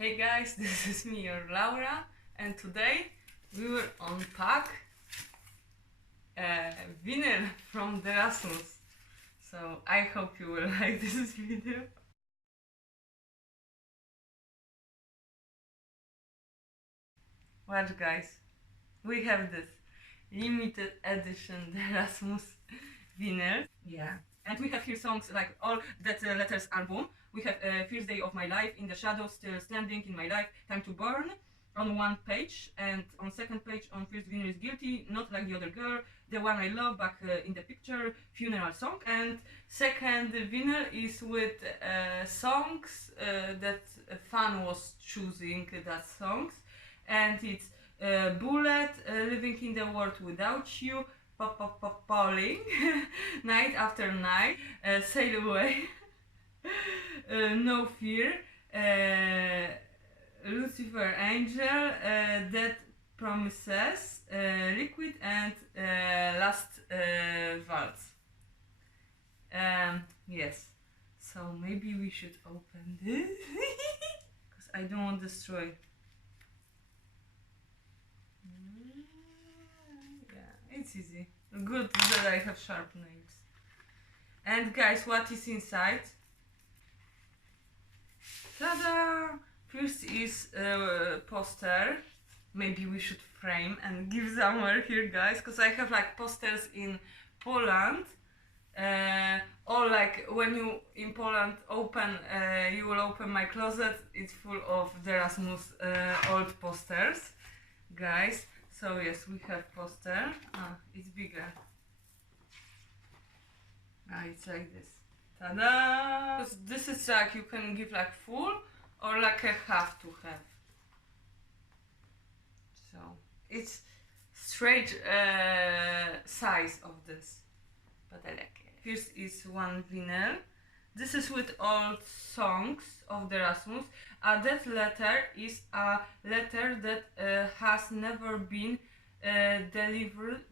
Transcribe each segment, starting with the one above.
Hey guys, this is me, your Laura, and today we will unpack a vinyl from the Rasmus. So I hope you will like this video. Watch guys, we have this limited edition the Rasmus vinyl. Yeah. And we have here songs like all that letters album. We have First Day of My Life, In the Shadows, Still Standing in My Life, Time to Burn on one page, and on second page on first vinyl is Guilty, Not Like the Other Girl, The One I Love, Back in the Picture, Funeral Song, and second vinyl is with songs that a fan was choosing that songs, and it's Bullet, Living in the World Without You, Falling, Night After Night, Sail Away, No Fear, Lucifer Angel, Dead Promises, Liquid, and Last Waltz. Yes, so maybe we should open this because I don't want to destroy. Yeah, it's easy. Good that I have sharp nails. And guys, what is inside? Ta-da! First is a poster. Maybe we should frame and give somewhere here, guys, because I have like posters in Poland. Or like when you in Poland open, you will open my closet. It's full of the Rasmus old posters, guys. So yes, we have poster. It's bigger. It's like this. Ta-da! This is like you can give like full or like a half to have. So it's straight size of this, but I like it. First is one vinyl. This is with old songs of the Rasmus. That letter is a letter that has never been delivered.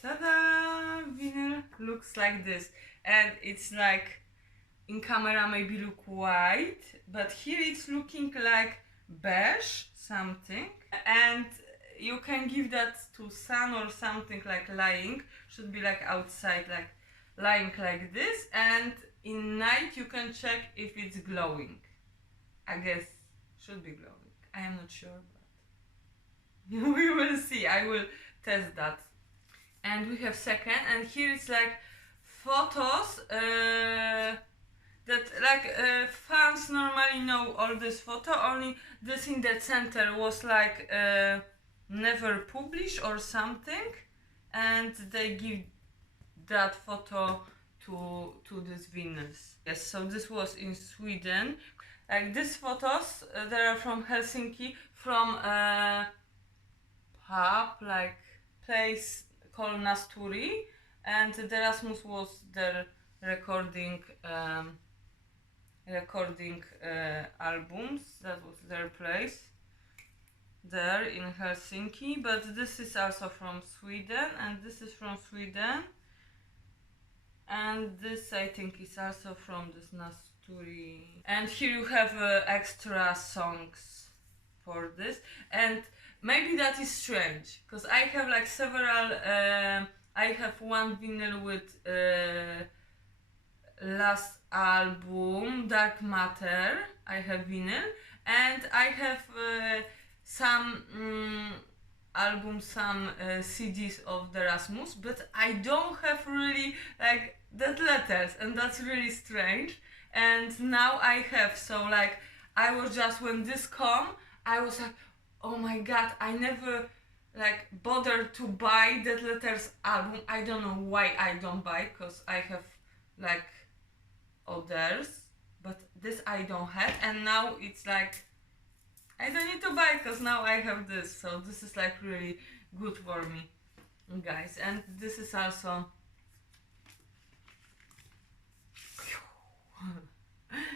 Ta-da! Vinyl looks like this, and it's like in camera maybe look white, but here it's looking like beige something, and you can give that to sun or something like lying. Should be like outside, like lying like this, and in night you can check if it's glowing. I guess should be glowing. I am not sure, but we will see. I will test that. And we have second, and here it's like photos that like fans normally know all this photo, only this in the center was like never published or something, and they give that photo to these vinyls. Yes, so this was in Sweden. Like these photos, they are from Helsinki, from a pub, like place called Nasturi, and the Rasmus was their recording albums. That was their place there in Helsinki. But this is also from Sweden, and this is from Sweden, and this I think is also from this Nasturi. And here you have extra songs for this, and maybe that is strange because I have like several. I have one vinyl with last album, Dark Matter. I have vinyl, and I have some albums, some CDs of the Rasmus, but I don't have really like that letters, and that's really strange. And now I have, so like I was just, when this come, I was like, oh my god, I never like bothered to buy that letters album. I don't know why I don't buy, because I have like others, but this I don't have, and now it's like I don't need to buy because now I have this. So this is like really good for me, guys. And this is also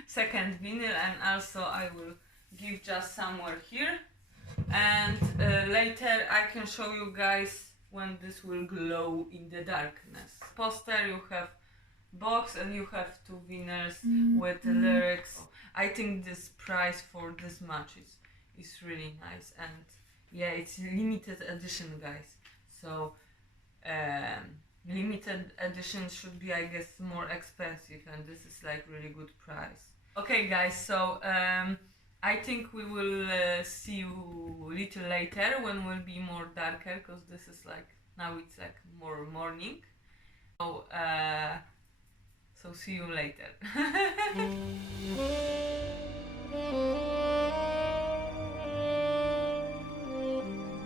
second vinyl, and also I will give just somewhere here, and later I can show you guys when this will glow in the darkness. Poster, you have box, and you have 2 vinyls with the lyrics. I think this price for this much is really nice, and yeah, it's limited edition, guys. So limited edition should be, I guess, more expensive, and this is like really good price. Okay, guys, so I think we will see you a little later when we'll be more darker, because this is like, now it's like more morning. So see you later.